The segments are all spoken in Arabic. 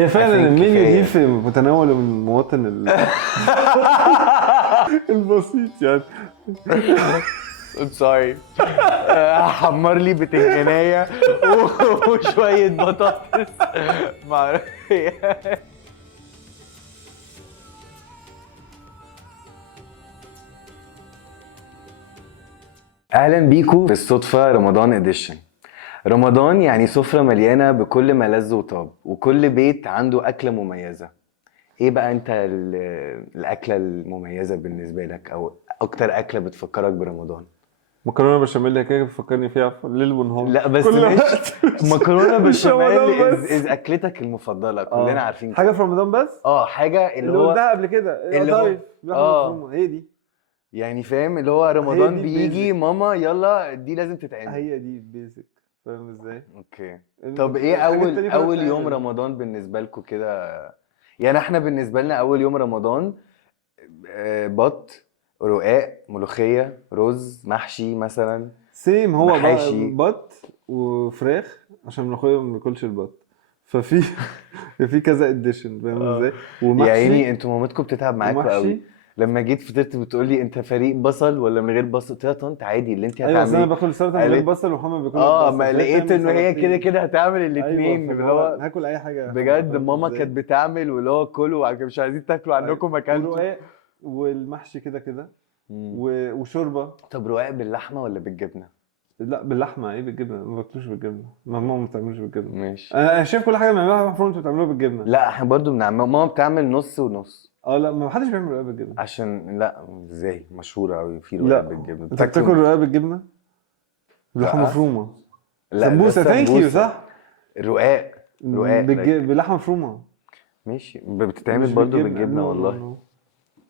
هي فعلا think المنيو دي كفاية. في متناول المواطن البسيط يعني. I'm sorry. حمر لي بتنجانية وشوية بطاطس مع اهلا بيكم في الصدفة رمضان اديشن. رمضان يعني سفرة مليانة بكل ما لذ وطاب، وكل بيت عنده أكلة مميزة. ايه بقى انت الأكلة المميزة بالنسبة لك، او اكتر أكلة بتفكرك برمضان؟ مكرونه بشاميل كده بتفكرني فيها ليل ونهار. لا بس كل مش وقت. مكرونة مش بشاميل رمضان از بس. از اكلتك المفضلة، كلنا عارفين حاجه كده. في رمضان بس. حاجة اللي اللي هو قلتها قبل كده اللي هو قطايف لحمه مفرومه، هي دي. يعني فاهم، اللي هو هي رمضان دي بيجي البيزك. ماما يلا دي لازم تتعمل. هي دي البيزك. فاهم ازاي؟ اوكي. طب ايه الحاجات اول التانية كلها اول يوم بتتعمل. رمضان بالنسبة لكم كده؟ يعني احنا بالنسبة لنا اول يوم رمضان بط، رقاق، ملوخية، رز، محشي مثلا، سيم، هو بقى محاشي. بط وفراخ عشان من اخويا ما بياكلش البط. ففي في كذا اديشن، فاهم ازاي؟ يا ومحشي. عيني انتوا مامتكم بتتعب معاكوا قوي. ومحشي. لما جيت فطرت بتقولي انت فريق بصل ولا من غير بصل؟ قلت لها طنط عادي اللي انت ايوه، اصل انا هتعمليه. باكل السلطه من غير قالت بصل ومحمد بياكلها ببصل، ما فهي لقيت بتعمل انه هي كده سلطتين. كده هتعمل ايوه، الاتنين، فاللي اللي هو هو هاكل اي حاجه يا حما، بجد فاهم ماما كانت ازاي؟ بتعمل واللي هو كله مش عايزين تاكلوا أيوة. عنكم اكلتوا. والرقاق والمحشي كده كده. مم. وشوربه. طب رقاق باللحمه ولا بالجبنه؟ لا باللحمه، ايه بالجبنه؟ ما باكلوش بالجبنه، ماما ما بتعملوش بالجبنه. ماشي. انا شايف كل حاجه بنعملها المفروض انتوا بتعملوها بالجبنه. لا احنا برضو بنعمل، ماما بتعمل نص ونص. لا، ما حدش بيعمل رقاق بالجبنه. عشان لا ازاي مشهوره قوي في رقاق لا، بالجبنه انت بتاكل رقاق بالجبنه؟ لحمه لا مفرومه. لا ده سمبوسه، ثانك يو، السمبوسه. صح. الرقاق رقاق بلحمه مفرومه. ماشي بتتعمل مش برضو بالجبنه، بالجبنه نو نو والله. نو.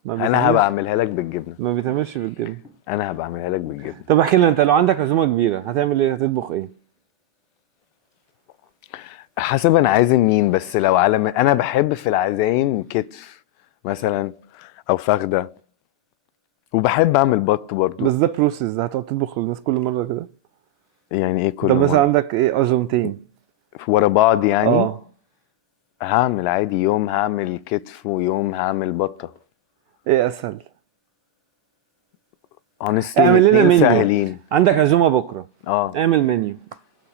ما انا هبقى بيتعملش. اعملها لك بالجبنه. ما بيتعملش بالجبنه. انا هبقى اعملها لك بالجبنه. طب احكي لنا، انت لو عندك عزومه كبيره هتعمل ايه؟ هتطبخ ايه؟ حسب انا عازم مين، بس لو على انا بحب في العزايم كتف مثلا او فخده، وبحب اعمل بط برضو. بس ده بروسيس، ده هتقعد تطبخ للناس كل مره كده؟ يعني ايه كل طب مثلا مره؟ عندك ايه عزومتين؟ ورا بعض يعني. اه. هعمل عادي، يوم هعمل كتف ويوم هعمل بطه. ايه اسهل؟ honestly اعمل لنا الاتنين منيو. سهلين. عندك عزومه بكره. اه اعمل منيو.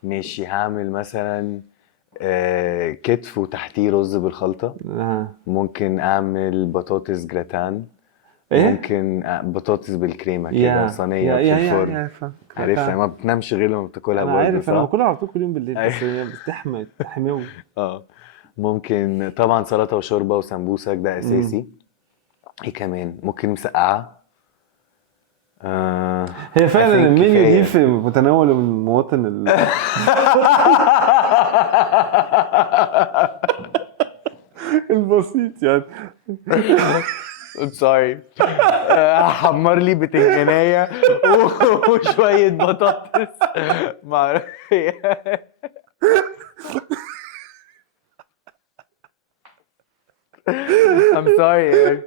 ماشي، هعمل مثلا كتف وتحتيه رز بالخلطه. ممكن اعمل بطاطس جراتان. ايه؟ ممكن بطاطس بالكريمه كده يا صينيه في الفرن. يا عارفها ما بتنامش غير لما بتاكلها انا برضه عارف، انا صح؟ باكلها على طول كل يوم بالليل، أيوة. بس هي بتحمي. اه ممكن طبعا سلطه وشوربه وسمبوسك ده اساسي. ايه كمان ممكن مسقعه. هي I فعلا think المنيو كفاية. دي في متناول المواطن البسيط يعني. I'm sorry. حمر لي بتنجانية وشوية بطاطس مع I'm sorry يعني.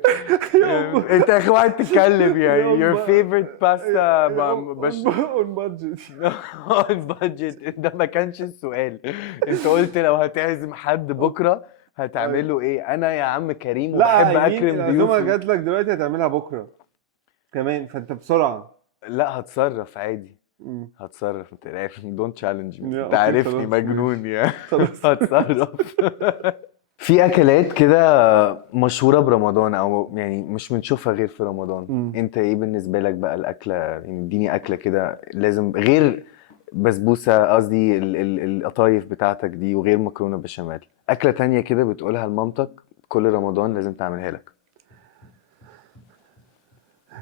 انت اخر واحد تتكلم يعني your favorite pasta اون بادجت. on budget. ده ما كانش السؤال. انت قلت لو هتعزم حد بكره هتعمل له ايه؟ انا يا عم كريم لا، وبحب يمين اكرم العزومه ضيوفي. جات لك دلوقتي هتعملها بكره كمان، فانت بسرعه. لا هتصرف عادي. مم. هتصرف ما تقلقش. don't challenge me. يا انت اوكي، عارفني خلاص مجنون ماشي. يعني. خلاص. هتصرف. في اكلات كده مشهوره برمضان، او يعني مش بنشوفها غير في رمضان. مم. انت ايه بالنسبه لك بقى الاكله؟ يعني اديني اكله كده لازم، غير بسبوسه قصدي القطايف بتاعتك دي، وغير مكرونه بشاميل، اكله تانية كده بتقولها لمامتك كل رمضان لازم تعملها لك.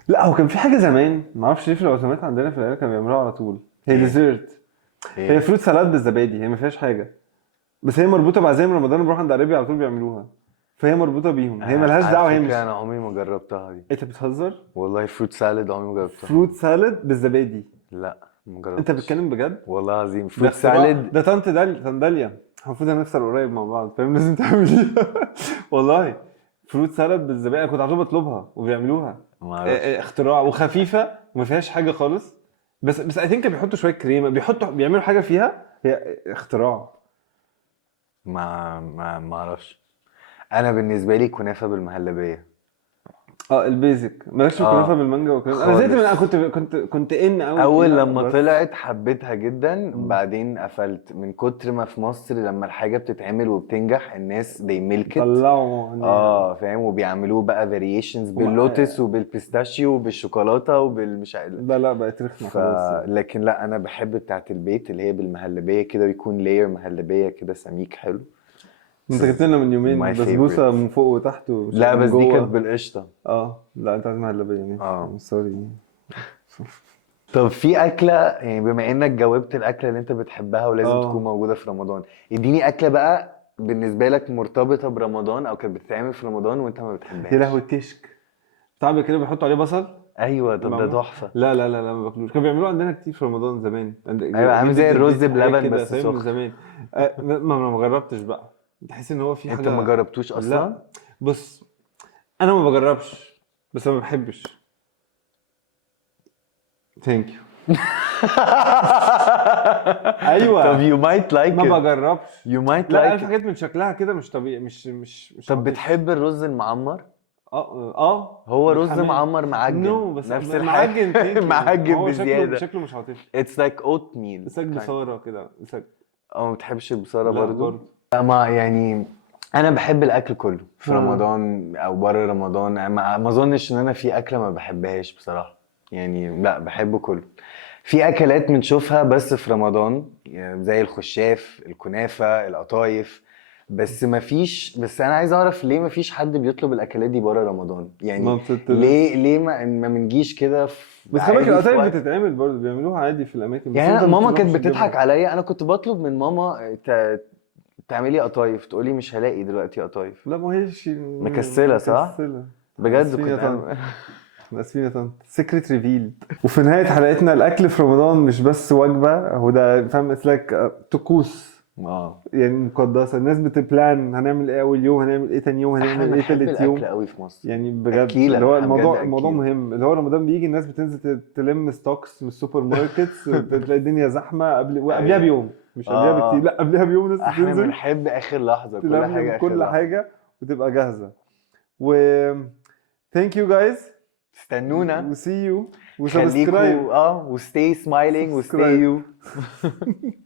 لا، هو كان في حاجه زمان ما اعرفش ليه في العزومات عندنا في العيله كانوا بيعملوها على طول. هي إيه؟ ديزرت. هي ايه فروت سالاد بالزبادي، هي ما فيهاش حاجه، بس هي مربوطه بعزايم رمضان، بروح عند قرايبي على طول بيعملوها، فهي مربوطه بيهم، هي ملهاش على دعوه، هي مش. فكره انا عمري ما جربتها دي. انت بتهزر؟ والله فروت سالاد عمري ما جربتها. فروت سالاد بالزبادي؟ لا ما انت جربتش. بتتكلم بجد؟ والله العظيم ده فروت اختراع، سالاد. ده طنط داليا المفروض هنفطر قريب مع بعض، فاهم؟ لازم تعمليها. والله. فروت سالاد بالزبادي انا كنت على طول بطلبها وبيعملوها. ما اعرفش. اختراع وخفيفه وما فيهاش حاجه خالص. بس اي ثينك بيحطوا شويه كريمه، بيعملوا حاجه فيها، هي اختراع. ما اعرفش. انا بالنسبه لي كنافه بالمهلبيه. البيزك مالكش في الكنافه اه بالمانجا والكلام ده؟ انا زهقت من، انا خالص. كنت ان قوي اول فيها لما بس. طلعت حبيتها جدا، مم. بعدين قفلت من كتر ما في مصر لما الحاجه بتتعمل وبتنجح الناس they milk it. طلعوا عينيها. اه فاهم، وبيعملوه بقى variations هم... باللوتس وبالبيستاشيو وبالشوكولاته وبالمش لا لا، بقت رخمه خلاص يعني. لكن لا، انا بحب بتاعت البيت اللي هي بالمهلبيه كده، ويكون لاير مهلبيه كده سميك حلو. This انت جبت is لنا من my يومين بسبوسه favorite. من فوق وتحت لا من بس دي كانت جوه. بالقشطه. لا انت عايز مهلبيه، اه. ماشي سوري. طب في أكلة، يعني بما إنك جاوبت الأكلة اللي أنت بتحبها ولازم تكون اه، موجودة في رمضان، اديني أكلة بقى بالنسبة لك مرتبطة برمضان أو كانت بتتعمل في رمضان وأنت ما يا لهوي، بتحبهاش. الكشك. صعب كده بيحطوا عليه بصل. أيوة، طب ده معمول. تحفة. لا لا لا لا، ما باكلوش. كانوا بيعملوه عندنا كتير في رمضان زمان، أيوة عامل زي جدة الرز جدتي حاجات بلبن كده، بس فاهم، من سخن. زمان. ما جربتش بقى. تحس ان هو في أنت ما حاجه. جربتوش أصلا؟ لا. بص، انا ما بجربش بس ما بحبش. ثانك يو. طب ايوه. you might like ما it. بجربش. you might لا، like عارف it. حاجات من شكلها كده مش طبيعي، مش طب عاطفي. بتحب الرز المعمر؟ من هو رز الحمام. معمر معجن نو بس نفس معجن، الحاجة. ثانك يو. ما معجن هو شكله بزيادة. شكله مش عاطفي. It's like oatmeal مساج kind. بصارة كده، مساج. اه ما بتحبش البصارة لا برضو؟ برضه. لا ما يعني، انا بحب الاكل كله في ها. رمضان او بره رمضان، يعني ما اظنش ان انا في اكله ما بحبهاش بصراحه، يعني لا بحبه كله. في اكلات بنشوفها بس في رمضان، يعني زي الخشاف، الكنافه، القطايف، بس انا عايز اعرف ليه ما فيش حد بيطلب الاكلات دي بره رمضان ما يعني. ليه بتطلبش. ليه ما بنجيش كده بس خلي بالك عادي في القطايف وقت. بتتعمل برضه، بيعملوها عادي في الاماكن، بس يعني انت ما ماما كانت بتروحش بتضحك تجيبها. عليا، انا كنت بطلب من ماما تعملي قطايف، تقولي مش هلاقي دلوقتي قطايف. لا، ما هيش مكسلة صح؟ مكسلة. بجد اسفين يا كنت طنط. انا. اسفين يا طنط، سيكريت ريفيلد. وفي نهاية حلقتنا، الأكل في رمضان مش بس وجبة، هو ده فاهم، اتس طقوس اه يعني مقدسة. الناس بتبلان هنعمل ايه أول يوم، هنعمل ايه تاني يوم، احنا هنعمل ايه بنحب تالت الاكل يوم. قوي في مصر. يعني بجد اكيلة، اللي هو احنا بجد الموضوع اكيلة. مهم. اللي هو رمضان بيجي الناس بتنزل تلم ستوكس من السوبر ماركتس، تلاقي الدنيا زحمة وقبلها ايوه. بيوم، مش قبلها بكتير، اه لا قبلها بيوم الناس احنا بتنزل بنحب اخر لحظة، كل تلملم حاجة اخر كل لحظة. حاجة وتبقى جاهزة. و thank you guys. استنونا. و see you. وسبسكرايب. خليكوا وstay smiling وstay سبسكرايب. you.